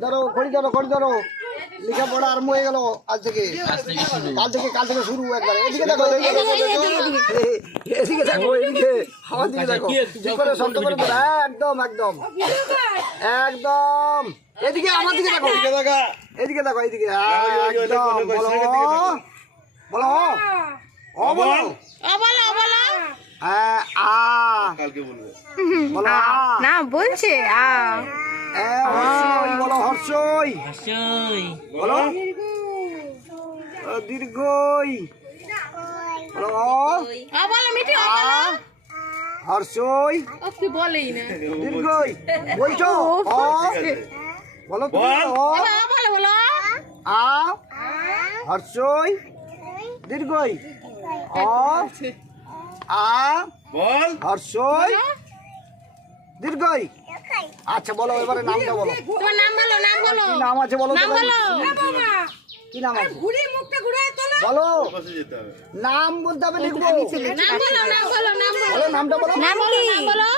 ধরো খড়ি ধরো লেখাপড়া আরম্ভ হয়ে গেল আজ থেকে কাল থেকে শুরু একবার এদিকে দেখো এদিকে দেখো এদিকে আমার দিকে দেখো ঠিক করে শব্দ করে একদম একদম একদম এদিকে আমার দিকে দেখো এদিকে দেখো এদিকে একদম বলো বলো ও বলো হ্যাঁ আ কালকে বলবে বলো না বলছে আ হর্ষই বলো হর্ষই বলো দীর্ঘই বলো হর্ষই দীর্ঘই বলছো বলো আ হর্ষই দীর্ঘই আ বল হর্ষই দীর্ঘই আচ্ছা বলো এবারে নামটা বলো তোমার নাম বলো কি নাম আছে বলো নাম বলো কি নাম আছে বলো নাম বলতে হবে লিখবো বলো নামটা বলো নাম কি বলো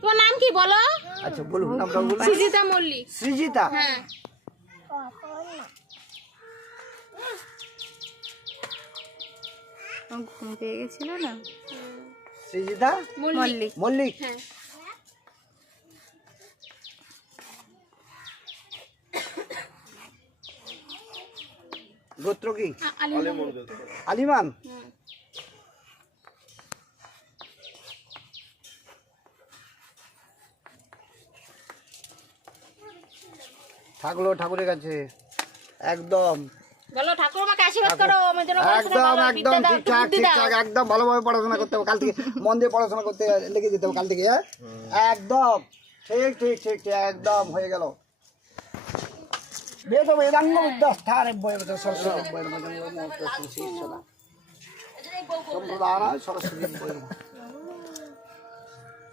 তোমার নাম কি বলো আচ্ছা বলো নামটা বলো সৃজিতা মল্লিক সৃজিতা হ্যাঁ ঘুম পেয়ে গেছিল না সৃজিতা মল্লিক মল্লিক হ্যাঁ গোত্র কি আলিমান থাকলো ঠাকুরের কাছে একদম বলো ঠাকুরমাকে আশীর্বাদ করো আমার জন্য একদম একদম ঠিকঠাক একদম ভালোভাবে পড়াশোনা করতে হবে কাল থেকে মন দিয়ে পড়াশোনা করতে লেগে যেতে হবে কাল থেকে একদম ঠিক একদম হয়ে গেল বেদ বেদাঙ্গ বিদ্যাস্থানে বৈবত সরস্বতী সম্প্রদায়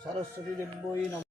সরস্বতী দেবী নমঃ